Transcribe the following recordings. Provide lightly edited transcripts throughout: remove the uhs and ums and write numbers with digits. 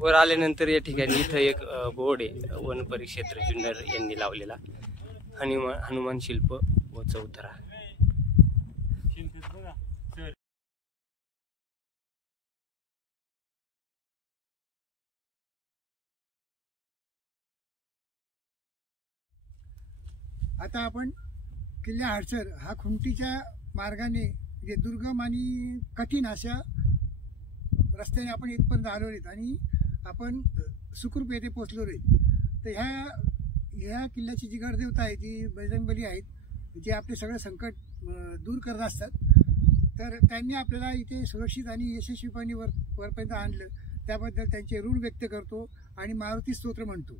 वर आल्यानंतर या ठिकाणी इथं एक बोर्ड आहे, वन परिक्षेत्र जुन्नर यांनी लावलेला, हनुमान शिल्प व चौथरा. आता आपण किल्ला हडसर हा खुंटीच्या मार्गाने म्हणजे दुर्गम आणि कठीण अशा रस्त्याने आपण इथपर्यंत आलो आहेत आणि आपण सुखरूप येथे पोहोचलो आहेत. तर ह्या किल्ल्याची जी गडदेवता आहे ती बजरंगबली आहेत, जे आपले सगळं संकट दूर करत असतात. तर त्यांनी आपल्याला इथे सुरक्षित आणि यशस्वीपणे वरपर्यंत आणलं, त्याबद्दल त्यांचे ऋण व्यक्त करतो आणि मारुती स्तोत्र म्हणतो.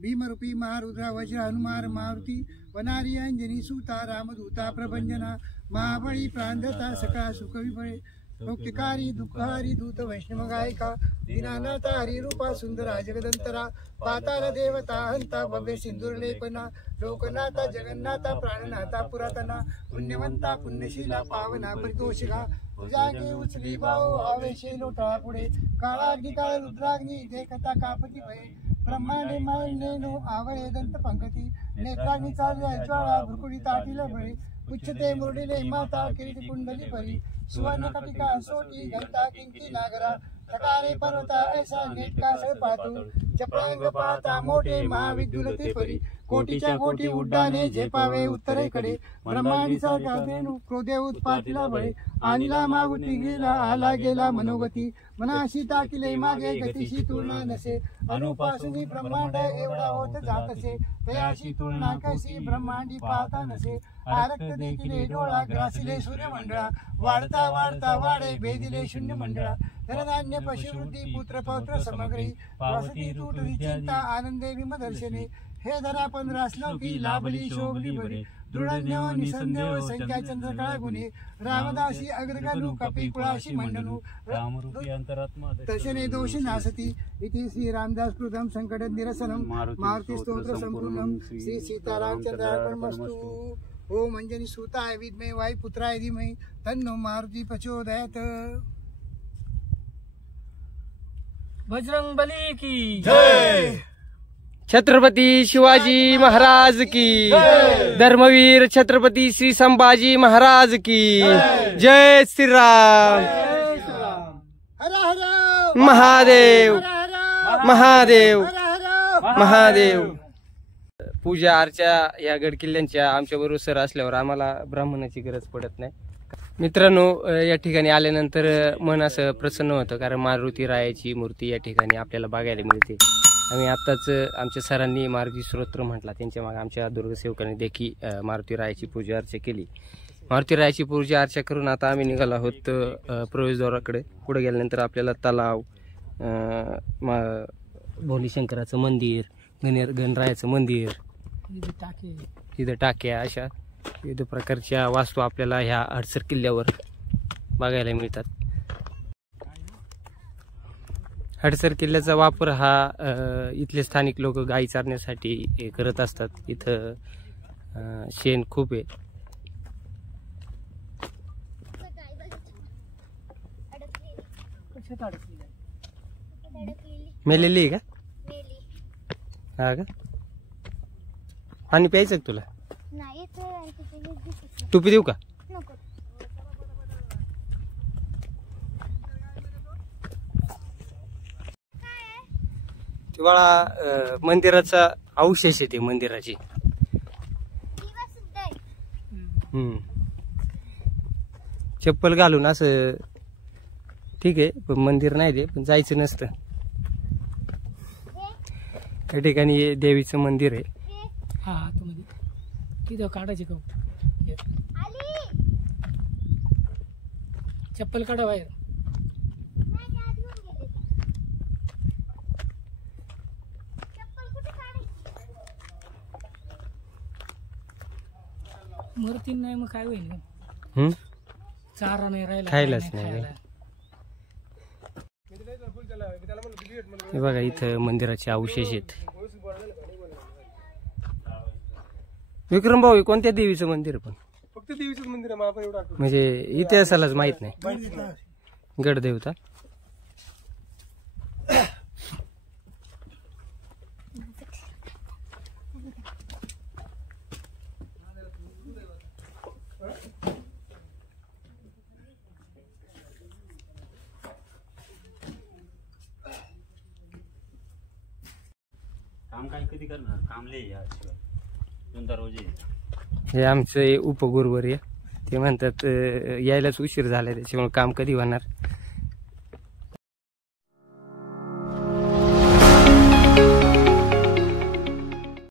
भीमरूपी महारुद्रा वज्र हनुमान मारुती वनारी अंजनी सुता रामदूता प्रभंजना महाबळी प्रांधता सका सुखविफळे मुक्तिकारी दुःखहारी दूत वैष्णव गायिका दीनानाथा हरिरूपा सुंदरा जगदंतरा पाताल देवता हंता भव्य सिंधूर लेपना लोकनाथा जगन्नाथा प्राणनाथा पुरातना पुण्यवंता पुण्यशीला पावना परितोषिका जागे उचली बाओ आवेशे लोटा पुढे काळाग्नी काळ रुद्राग्नी देखता कापती भये ब्रह्मांडे मांडलेनो आवळे दंत पंकती नेत्राग्नी चालल्या ज्वाळा भुरकुडी ताटील बळे उच्चते मुरडीले माता किरीट कुंडली परी सुवर्ण कटिका सोटी घंटा किंकी नागरा सकारे पर्वता ऐसा नेटका सळ पाहतो चपळांग पाहता मोठे महाविद्युलते परी कोटीच्या कोटी उड्डाणे झेपावे उत्तरेकडे ब्रह्मांडीचा गादेणू क्रोधे उत्पातीला बळे आणला मागुती गेला आला गेला मनोगती मनाशी टाकिले मागे गतीशी तुलना नसे अनुपासून ब्रह्मांड एवढा होत जात असे तयाशी तुलना कशी ब्रह्मांडी पाहता नसे आरक्त देखिले डोळा ग्रासिले सूर्यमंडळा वाढता वाढता वाढे भेदिले शून्य मंडळा धनधान्य पशुवृद्धी पुत्र पौत्र समग्री वसती तुटली चिंता आनंदे विमदर्शने हे धरा 15 श्लोकी लाभली शोभली बरे दृढन्यव निसंदेव संख्या चंद्रकळा गुणे रामदासी अग्रगणू कपी कुळाशी मंडनू रामरूपी अंतरात्मा दर्शने दोष नासती इति श्री रामदास कृतम संकट निरसनम मारुती स्तोत्र संपूर्णम श्री सीतारामचंद्रार्पणमस्तु. ओम अंजनी सुताय विद्महे वायु पुत्राय धीमहि तन्नो मारुती प्रचोदयात्. बजरंगबली की जय. छत्रपती शिवाजी महाराज की धर्मवीर छत्रपती श्री संभाजी महाराज की जय श्रीराम. हर हर महादेव महादेव महादेव. पूजा अर्चा या गड किल्ल्यांच्या आमच्या बरोबर सर असल्यावर आम्हाला ब्राह्मणाची गरज पडत नाही. मित्रांनो, या ठिकाणी आल्यानंतर मन असं प्रसन्न होतं, कारण मारुती रायाची मूर्ती या ठिकाणी आपल्याला बघायला मिळते. आम्ही आत्ताच आमच्या सरांनी मारुती स्तोत्र म्हटला, त्यांच्या मागे आमच्या दुर्गसेवकांनी देखील मारुती रायाची पूजा अर्चा केली. मारुती रायाची पूजा अर्चा करून आता आम्ही निघालो आहोत प्रवेशद्वाराकडे. पुढे गेल्यानंतर आपल्याला तलाव, भोली शंकराचं मंदिर, गणरायाचं मंदिर, तिथं टाक्या, अशा विविध प्रकारच्या वास्तू आपल्याला ह्या हडसर किल्ल्यावर बघायला मिळतात. हडसर किल्ल्याचा वापर हा इथले स्थानिक लोक गायी चारण्यासाठी करत असतात. इथं शेण खूप आहे. मेलेली आहे का? हा का? पाणी प्यायचं का तुला? टोपी देऊ का? तेव्हा मंदिराचा अवशेष आहे ते मंदिराची. चप्पल घालून असं ठीक आहे, पण मंदिर नाही ते, पण जायचं नसतं. त्या ठिकाणी देवीचं मंदिर आहे. हा आतमध्ये तिथं काढायचे का? चप्पल काढा बाहेर. मूर्ती नाही मग काय होईल? चारा नाही राहिला, खायलाच नाही. हे बघा, इथं मंदिराचे अवशेष आहेत. विक्रम भाऊ, कोणत्या देवीचं मंदिर? पण फक्त देवीचं मंदिर आहे, मला पण एवढं आठवतं. म्हणजे इतिहासालाच माहित नाही. गडदेवता काम काय कधी करणार काम लय याशिवाय 2 दरवाजे हे आमचे उपगुरुवर आहे ते म्हणतात यायलाच उशीर झालाय त्याच्यामुळे काम कधी होणार